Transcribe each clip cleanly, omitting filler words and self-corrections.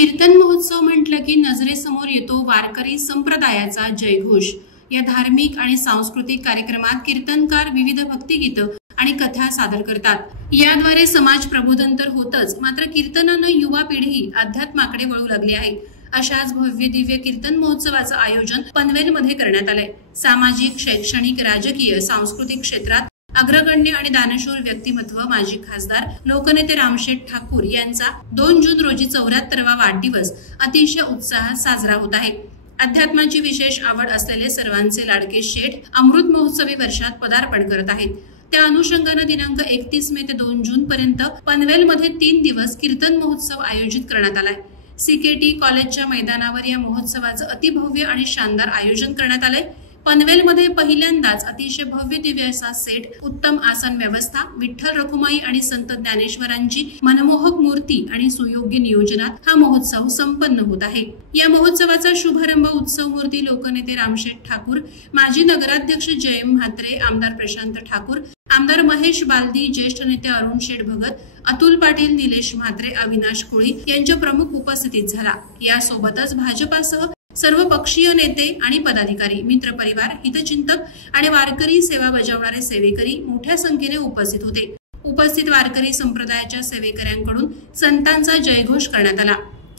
कीर्तन महोत्सव म्हटलं की नजरेसमोर येतो वारकरी संप्रदायाचा जयघोष। या धार्मिक आणि सांस्कृतिक कार्यक्रमात कीर्तनकार विविध भक्तिगीतं आणि कथा सादर करतात। याद्वारे समाज प्रबोधन तर होतच, मात्र कीर्तनानं युवा पिढी अध्यात्माकडे वळू लागली आहे। अशाच भव्य दिव्य कीर्तन महोत्सवाचं आयोजन पनवेलमध्ये करण्यात आलंय। सामाजिक, शैक्षणिक, राजकीय, सांस्कृतिक क्षेत्रात अग्रगण्य आणि दानशूर व्यक्तिमत्व माजी खासदार लोकनेते रामशेठ ठाकूर यांचा 2 जून रोजी 74वा वाढदिवस अतिशय उत्साहात साजरा होत आहे। अध्यात्माची विशेष आवड असलेले सर्वांचे लाडके शेठ अमृत महोत्सवी वर्षात पदार्पण करत आहेत। त्या अनुषंगाने दिनांक 31 मे ते 2 जून पर्यंत पनवेलमध्ये 3 दिवस कीर्तन महोत्सव आयोजित करण्यात आलाय। सीकेटी कॉलेजच्या मैदानावर या महोत्सवाचं अतिभव्य आणि शानदार आयोजन करण्यात आलंय। पनवेलमध्ये पहिल्यांदाच अतिशय भव्य दिव्य असा सेट, उत्तम आसन व्यवस्था, विठ्ठल रखुमाई आणि संत ज्ञानेश्वरांची मनमोहक मूर्ती आणि सुयोग्य नियोजनात हा महोत्सव संपन्न होत आहे। या महोत्सवाचा शुभारंभ उत्सव मूर्ती लोकनेते रामशेठ ठाकूर, माजी नगराध्यक्ष जयम म्हात्रे, आमदार प्रशांत ठाकूर, आमदार महेश बालदी, ज्येष्ठ नेते अरुण शेठ भगत, अतुल पाटील, निलेश म्हात्रे, अविनाश कोळी यांच्या प्रमुख उपस्थितीत झाला। यासोबतच भाजपासह सर्व पक्षीय नेते आणि पदाधिकारी, मित्रपरिवार, हितचिंतक आणि वारकरी सेवा बजावणारे सेवेकरी मोठ्या संख्येने उपस्थित होते। उपस्थित वारकरी संप्रदायाच्या सेवेकऱ्यांकडून संतांचा जयघोष करण्यात आला।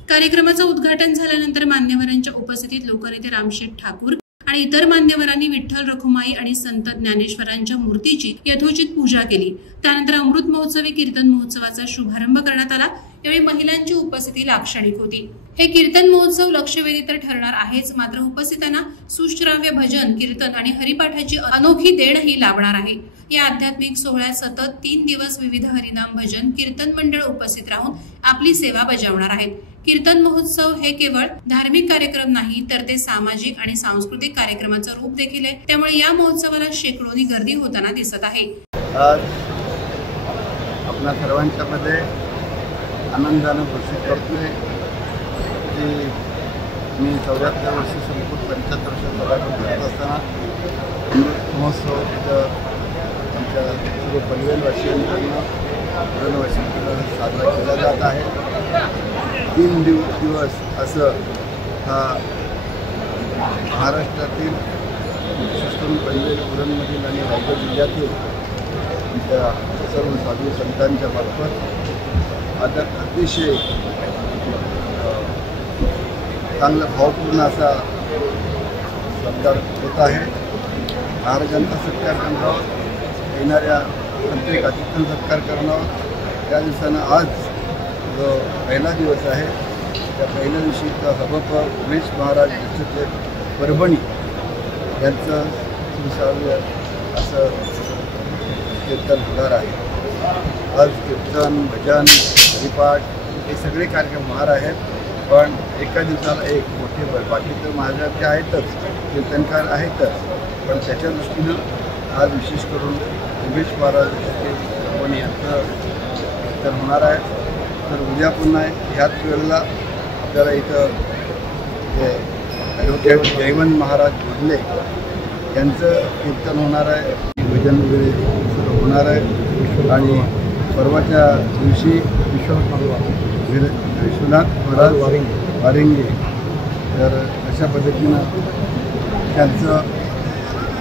कार्यक्रमाचं उद्घाटन झाल्यानंतर मान्यवरांच्या उपस्थितीत लोकनेते रामशेठ ठाकूर आणि इतर मान्यवरांनी विठ्ठल रखुमाई आणि संत ज्ञानेश्वरांच्या मूर्तीची यथोचित पूजा केली। त्यानंतर अमृत महोत्सवी कीर्तन महोत्सवाचा शुभारंभ करण्यात आला। यावेळी महिलांची उपस्थिती लाक्षणिक होती। हे कीर्तन महोत्सव लक्षवेधी तर ठरणार आहेच, मात्र उपस्थितांना सुश्राव्य भजन, कीर्तन आणि हरिपाठाची अनोखी देणही लाभणार आहे। या आध्यात्मिक सोहळ्यात सतत 3 दिवस विविध हरिनाम, भजन, कीर्तन मंडळ उपस्थित राहून आपली सेवा बजावणार आहेत। कीर्तन महोत्सव हे केवळ धार्मिक कार्यक्रम नाही, तर ते सामाजिक आणि सांस्कृतिक कार्यक्रमाचं रूप देखील आहे। त्यामुळे या महोत्सवाला शेकडोनी गर्दी होताना दिसत आहे। आज आपल्या सर्वांच्या मध्ये आनंदाने घोषित करतोय की मी 74 वर्ष संपूर्ण 75 वर्ष पदार्पण करत असताना अमृत महोत्सव आमच्या सर्व पनवेलवासियांकडून साजरा केला जात आहे। 3 दिवस असं हा महाराष्ट्रातील विशेष करून पनवेल, उरणमधील आणि रायगड जिल्ह्यातील आमच्या सर्व साधू संतांच्या मार्फत अतिशय चांगला भावपूर्ण असा सत्कार होत आहे। महाराजांचा सत्कार करणं, येणाऱ्या प्रत्येक अतिथींचा सत्कार करणं, त्या दिवसानं आज जो पहिला दिवस आहे त्या पहिल्या दिवशीचा हबप उमेश महाराज विठ्ठल परभणी यांचं सुसाव्य असं कीर्तन होणार आहे। आज कीर्तन, भजन, हरिपाठ हे सगळे कार्यक्रम होणार आहेत, पण एका दिवसाला एक मोठे बाकी तर महाराजांचे आहेतच, कीर्तनकार आहेतच, पण त्याच्या दृष्टीनं आज विशेष करून उमेश महाराज परभणी यांचं कीर्तन होणार आहे। तर उद्या पुन्हा ह्याच वेळेला आपल्याला इथं ॲडव्होकेट जयवंत महाराज बोधले यांचं कीर्तन होणार आहे, भजन वगैरे सर्व होणार आहे। आणि परवाच्या दिवशी विश्वनाथ महाराज वारिंगे, तर अशा पद्धतीनं त्यांचं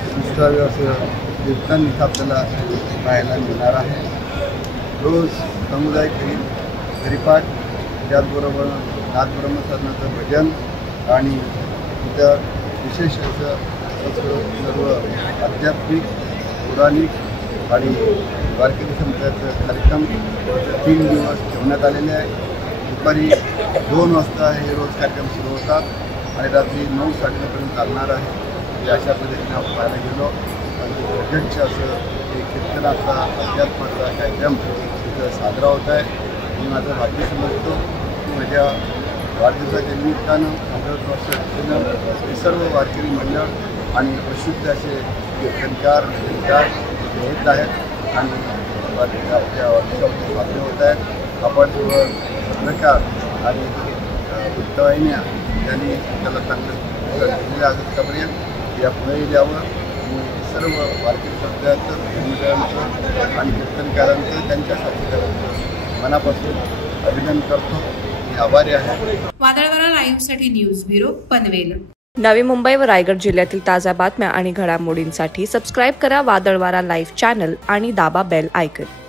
सुश्राव्य असं कीर्तन इथं आपल्याला पाहायला मिळणार आहे। रोज सामुदायिक हरिपाठ, त्याचबरोबर नाथब्रह्मसरणाचं भजन आणि इथं विशेष असं सर्व आध्यात्मिक, पौराणिक आणि वारकरी संप्रदायाचा कार्यक्रम 3 दिवस ठेवण्यात आलेले आहे। दुपारी 2 वाजता हे रोज कार्यक्रम सुरू होतात आणि रात्री 9, 9:30पर्यंत चालणार आहे। अशा पद्धतीने आपण पाहायला गेलो आणि भजनचं असं एक कीर्तनाचा, अध्यात्माचा कार्यक्रम तिथं साजरा होत आहे। मी माझं भाग्य समजतो की माझ्या वाढदिवसाच्या निमित्तानं 50 वर्ष हे सर्व वारकरी मंडळ आणि प्रसिद्ध असे कीर्तनकार, भजनकार येत आहेत आणि आपल्या वाढदिवसामध्ये साजरे होत आहेत। आपण पत्रकार आणि वृत्तवाहिन्या त्यांनी त्याला चांगलं दिलेलं आजपर्यंत या पुढे द्यावं। सर्व वारकरी संप्रदायाचं, मंडळांचं आणि कीर्तनकारांचं, त्यांच्या साथीदारांचं मनापासून अभिनंदन करतो। मी आभारी आहे. वादळवारा लाईव्ह साठी न्यूज ब्युरो पनवेल. नवी मुंबई व रायगड जिल्ह्यातील ताज्या बातम्या आणि घडामोडींसाठी सबस्क्राईब करा वादळवारा लाईव्ह चॅनल आणि दाबा बेल आयकॉन.